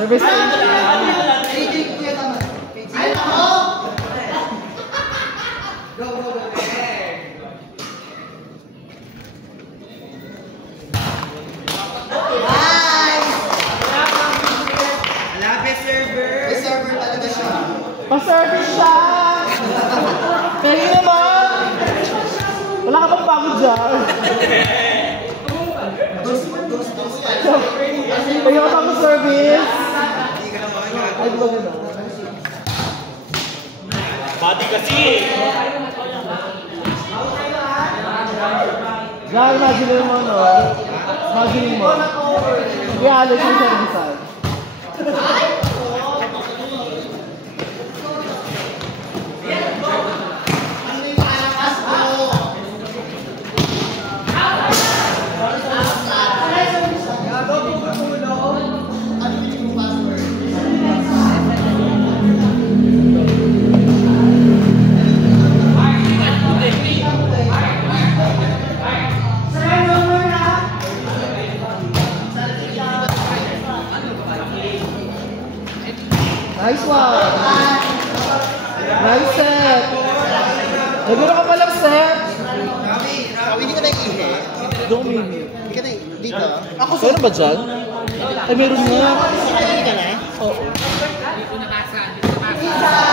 Service station. Ay, ako! Go, go, go. Pa-service siya! Pwede naman! Wala ka pang pagod dyan. Pwede ka pang service. Ay, di ba gano'n? Bati kasi! Dahil imagine mo, no? Imagine mo. I-alis yung servicean. Nice one! Nice set! Nagano ka palang set? Hindi ka naiihi? Domini. Hindi ka naiihi? Dito? Ako saan ba dyan? Ay, meron nga. Hindi ka na? Oo. Dito nabasa. Dito nabasa.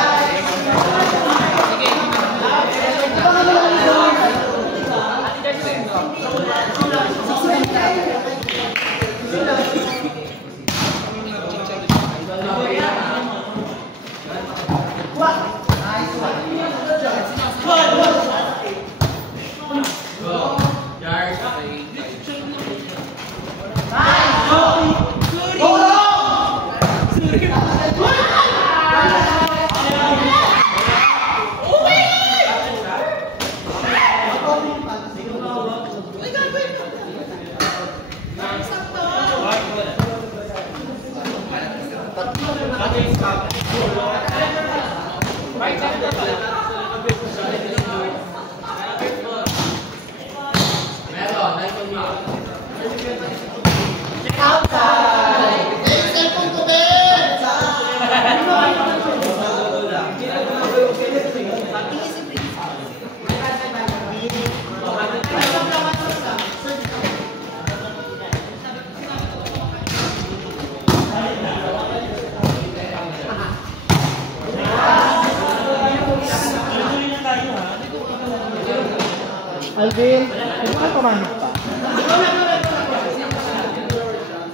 Alvin, hindi ka pamanit pa.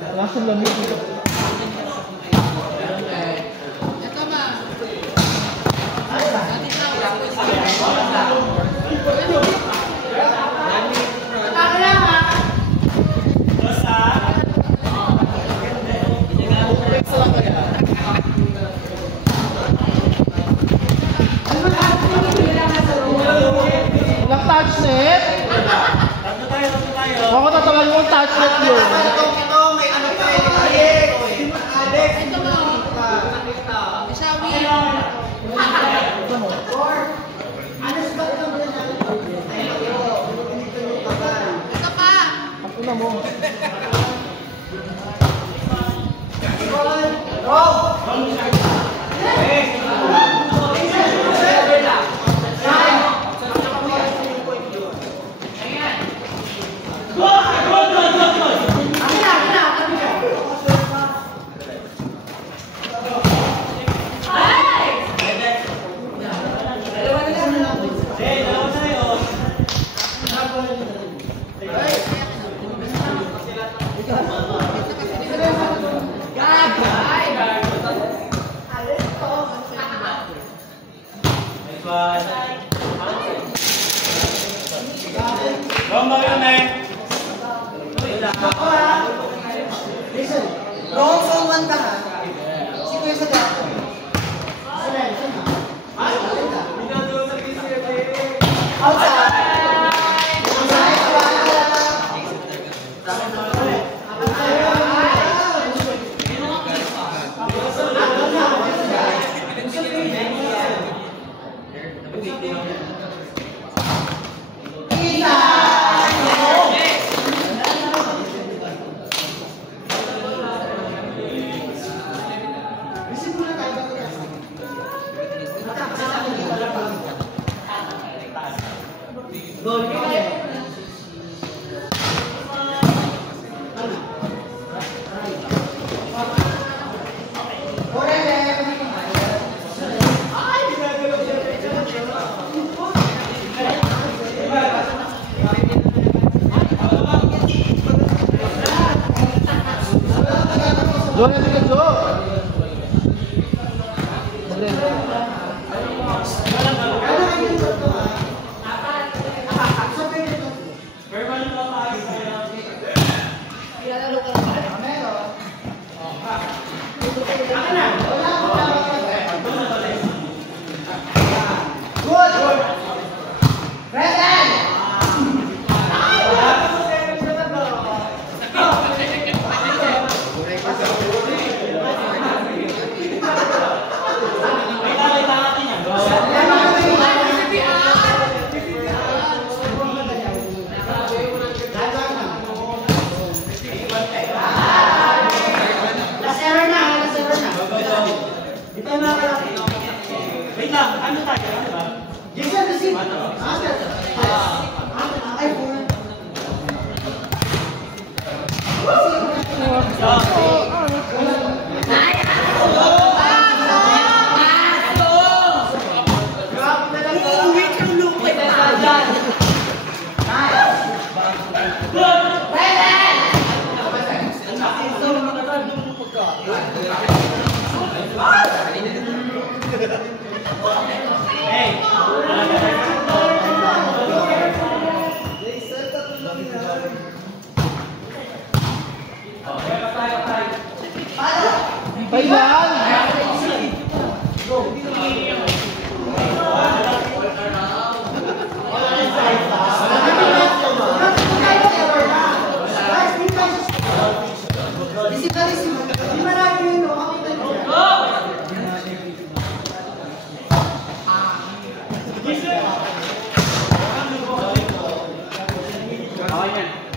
Wala siyang lamig dito. Walang touch net? Ako tatawag mo touch net yun. Ito, may ano pa eh. Alex! Alex! Ito mo. Shawi. Ito mo. Ito pa. Ako na mo. Listen, wrong phone one ka ha. Si Kuya sa dako. Outside. Jo, yan ka, Jo.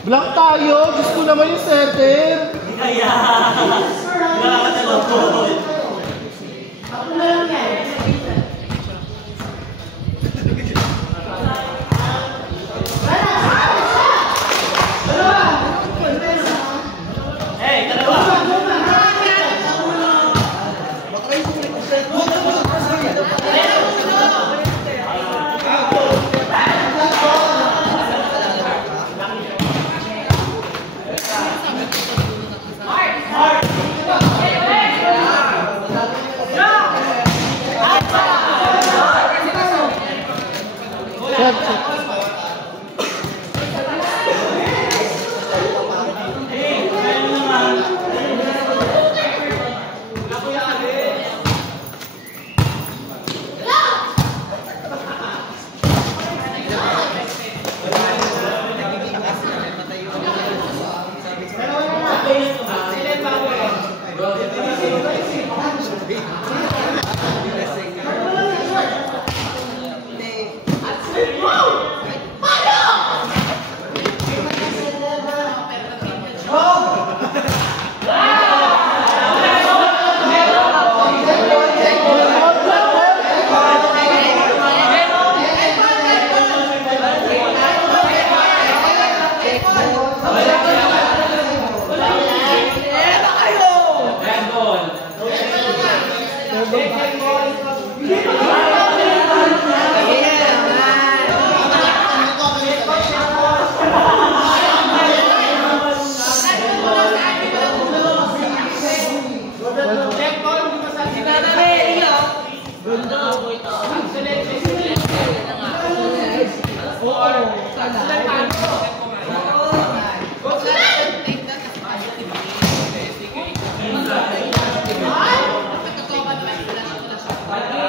Blank tayo! Gusto naman yung setter! Kaya! Nakakatalaw po! Ako na lang yan. Hey, dalawa!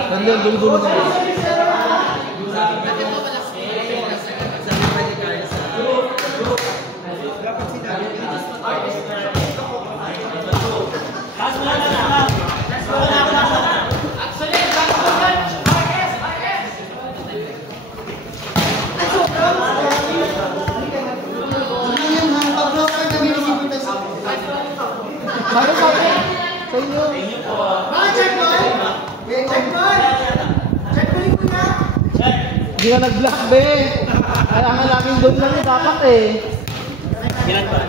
Nandun, dulo-dulo na. Sabi sa inyo. Hindi na nag-block be. Kailangan namin doon lang yung dapat eh. Yan ba?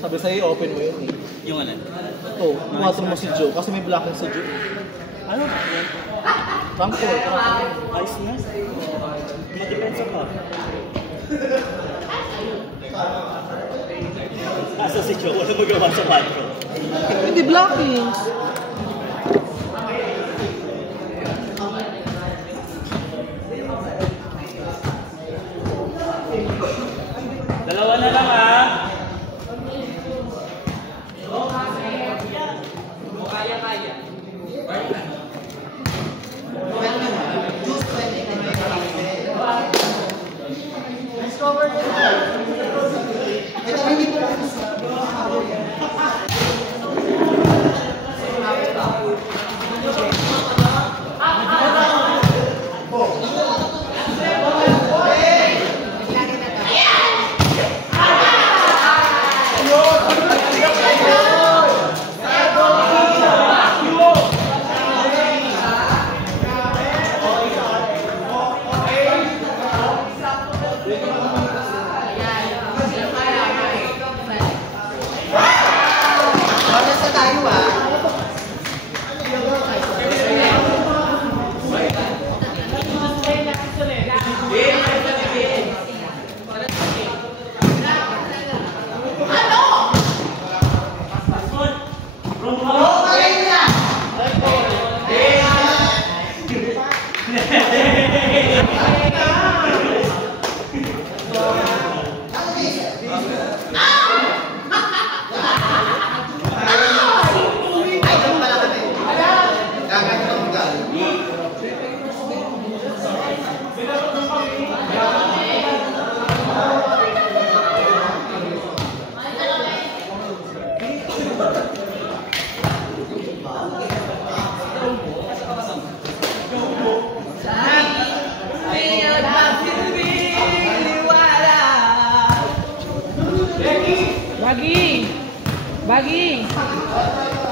Sabi sa'yo, open mo yun eh. Yung ano? Ito, pumasok mo si Joe kasi may blocking si Joe. Ano? Bangko, Ayos na. Madipensa pa. Asa si Joe? Wala magawa sa batro. Hindi blocking. Dalawa na lang ha.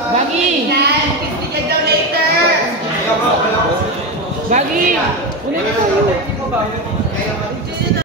Bagi! Investigate daw later! Bagi! Ulit mo!